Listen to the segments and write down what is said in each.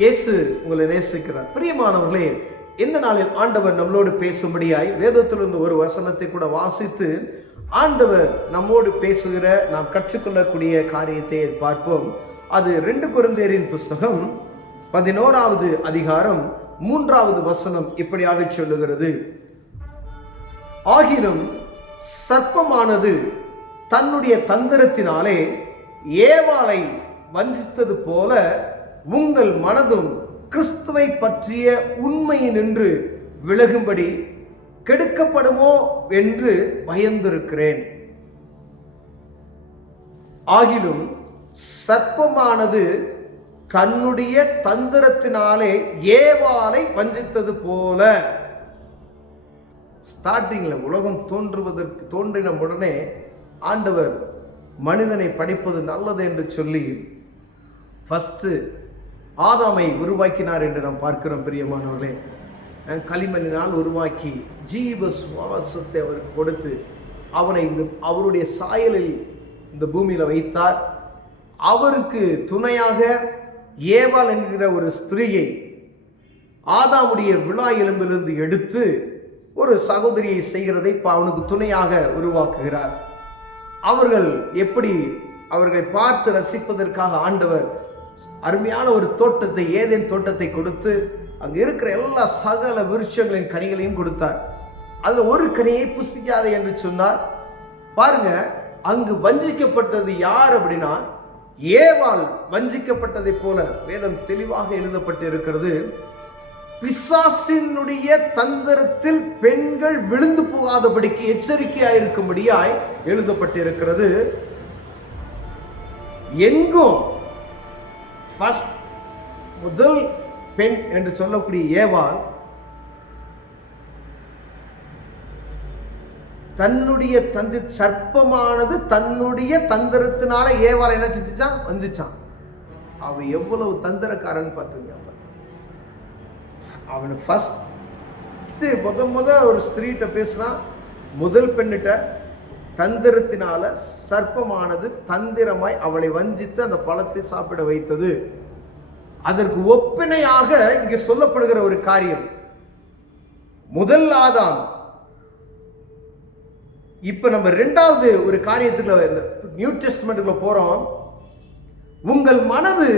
இயேசு உங்களை நேசிக்கிறார். பிரியமானவர்களே, இந்த நாளில் ஆண்டவர் நம்மளோடு பேசும்படியாய் வேதத்திலிருந்து ஒரு வசனத்தை கூட வாசித்து ஆண்டவர் நம்மோடு பேசுகிற நாம் கற்றுக்கொள்ளக்கூடிய காரியத்தை பார்ப்போம். அது 2 கொரிந்தியரின் புஸ்தகம் 11வது அதிகாரம் 3வது வசனம் இப்படியாக சொல்லுகிறது: ஆகிலும் சர்ப்பமானது தன்னுடைய தந்திரத்தினாலே ஏவாளை வஞ்சித்தது போல உங்கள் மனதும் கிறிஸ்துவை பற்றிய உண்மையினின்று விலகும்படி கெடுக்கப்படுமோ என்று பயந்திருக்கிறேன். ஆகிலும் சர்ப்பமானது தன்னுடைய தந்திரத்தினாலே ஏவாளை வஞ்சித்தது போல. ஸ்டார்டிங்ல உலகம் தோன்றின உடனே ஆண்டவர் மனிதனை படைப்பது நல்லது என்று சொல்லி ஃபர்ஸ்ட் ஆதாமை உருவாக்கினார் என்று நாம் பார்க்கிறோம். பிரியமானவர்களே, களிமண்ணினால் உருவாக்கி ஜீவ சுவாசத்தை அவருக்கு கொடுத்து அவனை அவருடைய சாயலில் இந்த பூமியில் வைத்தார். அவருக்கு துணையாக ஏவாள் என்கிற ஒரு ஸ்திரீயை ஆதாமுடைய விழா எலும்பிலிருந்து எடுத்து ஒரு சகோதரியை செய்கிறதை அவனுக்கு துணையாக உருவாக்குகிறார். அவர்களை பார்த்து ரசிப்பதற்காக ஆண்டவர் அருமையான ஒரு தோட்டத்தை, ஏதேன் தோட்டத்தை கொடுத்து அங்கு இருக்கிற எல்லா சகல விருட்சங்களின் கனிகளையும் கொடுத்தார். அதுல ஒரு கனியை புசிக்காதே என்று சொன்னார். பாருங்க, அங்கு வஞ்சிக்கப்பட்டது யார் அப்படின்னா ஏவாள் வஞ்சிக்கப்பட்டதை போல வேதம் தெளிவாக எழுதப்பட்டு இருக்கிறது. பிசாசினுடைய தந்திரத்தில் பெண்கள் விழுந்து போகாதபடிக்கு எச்சரிக்கையாயிருக்கும்படியாய் எழுதப்பட்டிருக்கிறது. எங்கும் முதல் பெண் என்று சொல்லக்கூடிய ஏவாள் தன்னுடைய சர்ப்பமானது தன்னுடைய தந்திரத்தினால ஏவாள் என்ன செஞ்சுச்சான்? வஞ்சிச்சான். அவன் எவ்வளவு தந்திரக்காரன் பார்த்துங்க. அவன் முத ஒரு ஸ்திரீட்ட பேசுறான். முதல் பெண்ணிட்ட தந்திரத்தினால சர்ப்பமானது தந்திரமாய் அவளை வஞ்சித்து அந்த பழத்தை சாப்பிட வைத்தது. அதற்கு ஒப்பினையாக இங்கே சொல்லப்படுகிற ஒரு காரியம், முதல் ஆதாம். இப்ப நம்ம 2வது ஒரு காரியத்துல நியூ டெஸ்ட்மெண்ட்ல போறோம். உங்கள் மனது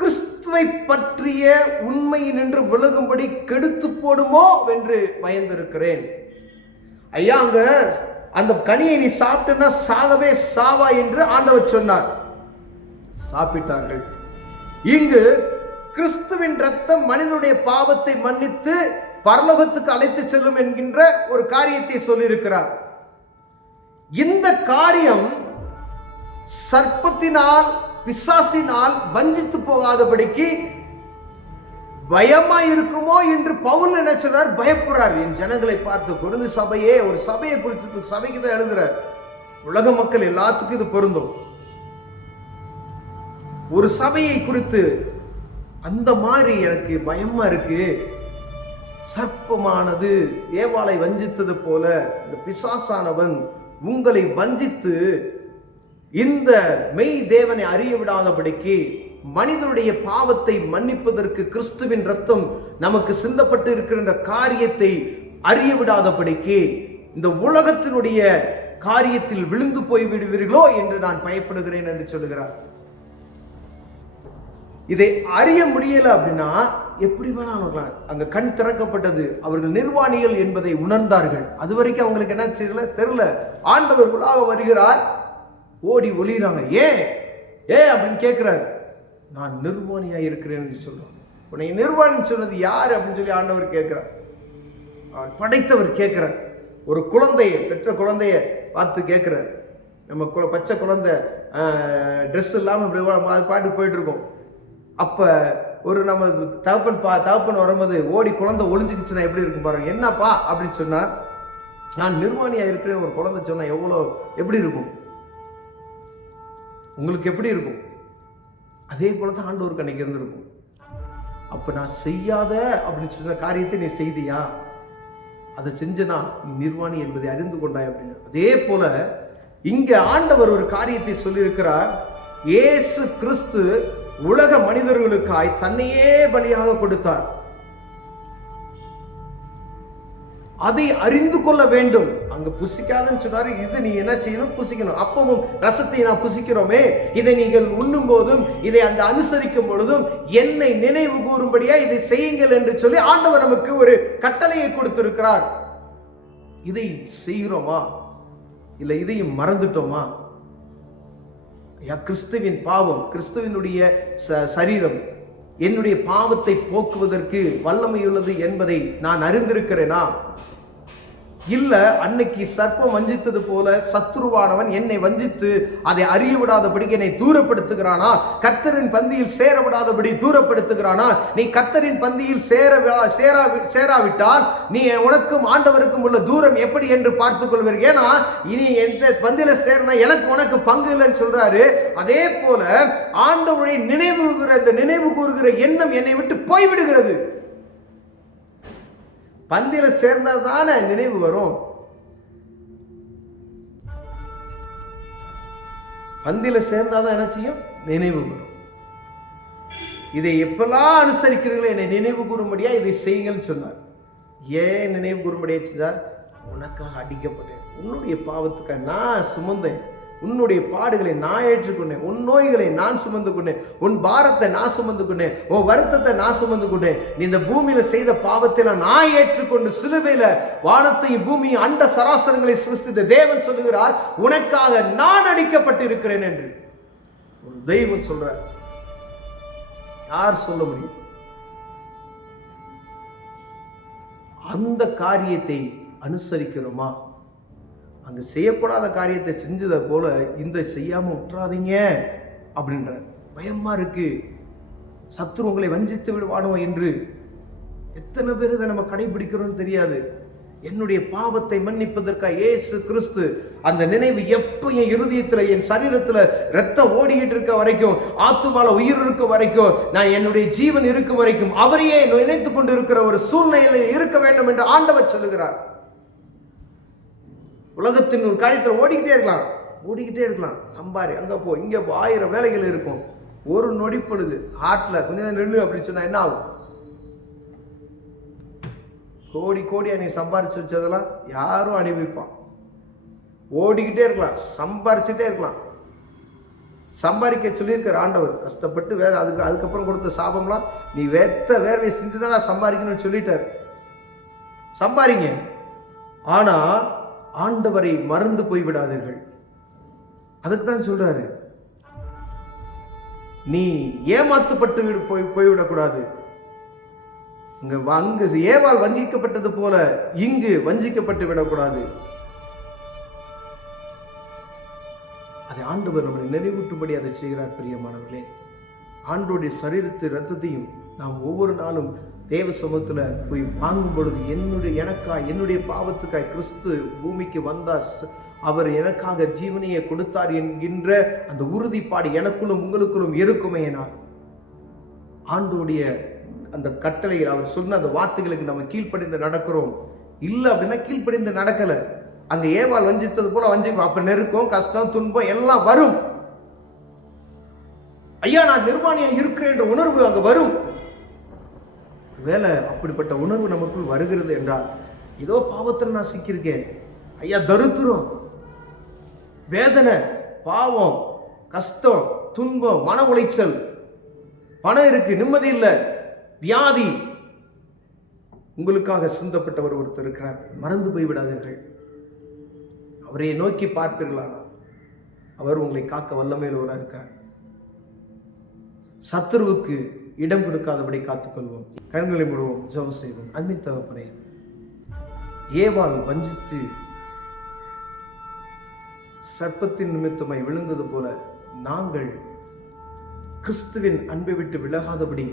கிறிஸ்துவை பற்றிய உண்மையினின்று விலகும்படி கெடுத்து போடுமோ என்று பயந்திருக்கிறேன். ஐயா, அங்க அந்த கனியை நீ சாப்பிட்டனா சாகவே சாவா என்று ஆண்டவர் சொன்னார். சாப்பிட்டார்கள். இங்கு கிறிஸ்துவின் ரத்தம் மனிதனுடைய பாவத்தை மன்னித்து பரலோகத்துக்கு அழைத்து செல்லும் என்கின்ற ஒரு காரியத்தை சொல்லியிருக்கிறார். இந்த காரியம் சர்ப்பத்தினால், பிசாசினால் வஞ்சித்து போகாதபடிக்கு பயமா இருக்குமோ என்று பவுல் என்ன சொல்றார்? பயப்படுறார். என் ஜனங்களை பார்த்து, கொரிந்து சபையே, ஒரு சபையை குறித்து சபைக்கு தான் எழுதுறார். உலக மக்கள் எல்லாத்துக்கும் இது பொருந்தும். ஒரு சபையை குறித்து அந்த மாதிரி எனக்கு பயமா இருக்கு. சர்ப்பமானது ஏவாளை வஞ்சித்தது போல இந்த பிசாசானவன் உங்களை வஞ்சித்து இந்த மெய் தேவனை அறிய விடாதபடிக்கு, மனிதனுடைய பாவத்தை மன்னிப்பதற்கு கிறிஸ்துவின் ரத்தம் நமக்கு சிந்தப்பட்டு இருக்கிற இந்த காரியத்தை அறிய விடாதபடிக்கு இந்த உலகத்தினுடைய காரியத்தில் விழுந்து போய் விடுவீர்களோ என்று நான் பயப்படுகிறேன் என்று சொல்லுகிறார். இதை அறிய முடியல அப்படின்னா எப்படி வேணாலும் அங்க கண் திறக்கப்பட்டது. அவர்கள் நிர்வாணிகள் என்பதை உணர்ந்தார்கள். அது வரைக்கும் அவங்களுக்கு என்ன தெரியல. ஆண்டவர் உலாக வருகிறார், ஓடி ஒளிறாங்க. ஏன் அப்படின்னு கேட்கிறார். நான் நிர்வாணியா இருக்கிறேன் என்று சொல்றான். உன்னை நிர்வாணி சொன்னது யாரு அப்படின்னு சொல்லி ஆண்டவர் கேட்கிறார். படைத்தவர் கேட்கிறார். ஒரு குழந்தைய, பெற்ற குழந்தைய பார்த்து கேட்கிறார். நம்ம பச்சை குழந்தை ட்ரெஸ் இல்லாம பாட்டு போயிட்டு இருக்கோம். அப்ப ஒரு நம்ம தகப்பன் வரும்போது ஓடி குழந்தை ஒளிஞ்சுக்குச்சுன்னா எப்படி இருக்கும் பாருங்க. என்னப்பா அப்படின்னு சொன்னா, நான் நிர்வாணியா இருக்கிறேன் ஒரு குழந்தை சொன்னா எப்படி இருக்கும்? உங்களுக்கு எப்படி இருக்கும்? அதே போலதான் ஆண்டவருக்கு அன்னைக்கு இருந்திருக்கும். அப்ப நான் செய்யாத அப்படின்னு சொன்ன காரியத்தை நீ செய்தியா? அதை செஞ்சனா நீ நிர்வாணி என்பதை அறிந்து கொண்டாய் அப்படின்னு. அதே போல இங்க ஆண்டவர் ஒரு காரியத்தை சொல்லியிருக்கிறார். இயேசு கிறிஸ்து உலக மனிதர்களுக்காய் தன்னையே பலியாக கொடுத்தார். அதை அறிந்து கொள்ள வேண்டும். அங்க புசிக்காதுன்னு சொன்னாரு. இது நீ என்ன செய்யணும்? புசிக்கணும். அப்பவும் ரசத்தை நான் புசிக்கிறோமே, இதை நீங்கள் உண்ணும் போதும் இதை அந்த அனுசரிக்கும் பொழுதும் என்னை நினைவு கூறும்படியா இதை செய்யுங்கள் என்று சொல்லி ஆண்டவர் நமக்கு ஒரு கட்டளையை கொடுத்திருக்கிறார். இதை செய்கிறோமா? இல்ல இதையும் மறந்துட்டோமா? கிறிஸ்துவின் பாவம், கிறிஸ்துவினுடைய சரீரம் என்னுடைய பாவத்தை போக்குவதற்கு வல்லமையுள்ளது என்பதை நான் அறிந்திருக்கிறேனா? இல்ல அன்னைக்கு சர்ப்பம் வஞ்சித்தது போல சத்துருவானவன் என்னை வஞ்சித்து அதை அறிய விடாதபடி என்னை தூரப்படுத்துகிறானா? கர்த்தரின் பந்தியில் சேர விடாதபடி தூரப்படுத்துகிறானா? நீ கர்த்தரின் பந்தியில் சேராவிட்டால் நீ உனக்கும் ஆண்டவருக்கும் உள்ள தூரம் எப்படி என்று பார்த்துக் கொள்வீர். ஏன்னா இனி எந்த பந்தியில சேரனா எனக்கு உனக்கு பங்கு இல்லைன்னு சொல்றாரு. அதே போல ஆண்டவருடைய நினைவு கூறுகிற எண்ணம் என்னை விட்டு போய்விடுகிறது. பந்தியில சேர்ந்ததான நினைவு வரும். பந்தியில சேர்ந்தாதான் என்ன செய்யும்? நினைவு வரும். இதை எப்பெல்லாம் அனுசரிக்கிறீர்களோ என்னை நினைவு கூறும்படியா இதை செய்யுங்கள் சொன்னார். ஏன் நினைவு கூறும்படியா செஞ்சார்? உனக்காக அடிக்கப்பட்டேன், உன்னுடைய பாவத்துக்காக நான் சுமந்தேன், உன்னுடைய பாடுகளை நான் ஏற்றுக்கொண்டேன், உன் நோய்களை நான் சுமந்து கொண்டேன், உன் பாரத்தை நான் சுமந்து கொண்டேன், உன் வருத்தத்தை நான் சுமந்து கொண்டேன். நீ இந்த பூமியில செய்த பாவத்தை நான் ஏற்றுக்கொண்டு சிலுவையில வானத்தையும் பூமியும் அண்ட சராசரங்களை சிருஷ்டித்த தேவன் சொல்லுகிறார், உனக்காக நான் அடிக்கப்பட்டிருக்கிறேன் என்று ஒரு தெய்வம் சொல்றார். யார் சொல்ல முடியும்? அந்த காரியத்தை அனுசரிக்கிறோமா? அங்க செய்யக்கூடாத காரியத்தை செஞ்சதை போல இந்த செய்யாம விட்டுறாதீங்க அப்படின்ற பயமா இருக்கு. சத்துரு உங்களை வஞ்சித்து விடுவானோ என்று. எத்தனை பேர் இதை நம்ம கடைபிடிக்கிறோம்னு தெரியாது. என்னுடைய பாவத்தை மன்னிப்பதற்காக இயேசு கிறிஸ்து அந்த நினைவு எப்ப என் இருதயத்துல என் சரீரத்துல ரத்தம் ஓடிக்கிட்டு இருக்க வரைக்கும், ஆத்துமால உயிர் இருக்க வரைக்கும், நான் என்னுடைய ஜீவன் இருக்க வரைக்கும் அவரையே நினைத்து கொண்டு இருக்கிற ஒரு சூழ்நிலையில் இருக்க வேண்டும் என்று ஆண்டவர் சொல்லுகிறார். உலகத்தின் ஒரு காரியத்தில் ஓடிக்கிட்டே இருக்கலாம். சம்பாரி, அங்கே போ, இங்கே போ, 1000 வேலைகள் இருக்கும். ஒரு நொடி பொழுது ஹார்ட்ல கொஞ்ச நேரம் நில்லு அப்படின்னு சொன்னா என்ன ஆகும்? கோடியா நீ சம்பாரிச்சு வச்சதெல்லாம் யாரும் அனுபவிப்பான். ஓடிக்கிட்டே இருக்கலாம், சம்பாரிச்சுட்டே இருக்கலாம். சம்பாதிக்க சொல்லியிருக்கிற ஆண்டவர் கஷ்டப்பட்டு வேற அதுக்கப்புறம் கொடுத்த சாபம்லாம் நீ வேர்வை சிந்தி தான் சம்பாதிக்கணும்னு சொல்லிட்டார். சம்பாதிங்க, ஆனா ஆண்டவரை மறந்து போய்விடாதீர்கள். அதுக்கு தான் சொல்றாரு, நீ ஏமாத்தப்பட்டு போய்விடக்கூடாது. அங்கு ஏவாள் வஞ்சிக்கப்பட்டது போல இங்கு வஞ்சிக்கப்பட்டு விடக்கூடாது. அதை ஆண்டவர் நம்மளை நினைவூட்டும்படி அதை செய்கிறார். பிரியமானவர்களே, ஆண்டோடைய சரீரத்து ரத்தத்தையும் நாம் ஒவ்வொரு நாளும் தேவ சமூகத்துல போய் வாங்கும் பொழுது என்னுடைய பாவத்துக்காய் கிறிஸ்து பூமிக்கு வந்தார், அவர் எனக்காக ஜீவனையை கொடுத்தார் என்கின்ற அந்த உறுதிப்பாடு எனக்குள்ளும் உங்களுக்குள்ளும் இருக்குமே. ஆண்டோடைய அந்த கட்டளை அவர் சொன்ன அந்த வார்த்தைகளுக்கு நம்ம கீழ்ப்படிந்து நடக்கிறோம். இல்லை அப்படின்னா கீழ்ப்படிந்து நடக்கல. அங்க ஏவாள் வஞ்சித்தது போல அப்ப நெருக்கம், கஷ்டம், துன்பம் எல்லாம் வரும். ஐயா நான் நிர்வாணியா இருக்கிறேன் என்ற உணர்வு அங்க வரும். வேலை அப்படிப்பட்ட உணர்வு நமக்குள் வருகிறது என்றால் ஏதோ பாவத்தில் நான் சிக்கியிருக்கேன் ஐயா, தரித்திரம், வேதனை, பாவம், கஷ்டம், துன்பம், மன உளைச்சல், பணம் இருக்கு, நிம்மதி இல்லை, வியாதி, உங்களுக்காக சிந்தப்பட்டவர் ஒருத்தர் இருக்கிறார். மறந்து போய்விடாதீர்கள். அவரை நோக்கி பார்ப்பீர்களானால் அவர் உங்களை காக்க வல்லமையுள்ளவராக இருக்கார். சத்துருவுக்கு இடம் கொடுக்காதபடி காத்துக்கொள்வோம். கண்களை மூடுவோம், ஜெபம் செய்வோம். அன்பின் தகப்பனே, ஏவாள் வஞ்சித்து சர்ப்பத்தின் நிமித்தமாய் விழுந்தது போல நாங்கள் கிறிஸ்துவின் அன்பை விட்டு விலகாதபடி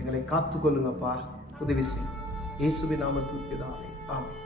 எங்களை காத்துக்கொள்ளுங்கப்பா, உதவி செய்யும். இயேசுவின் நாமத்தில் பிதாவே, ஆமென்.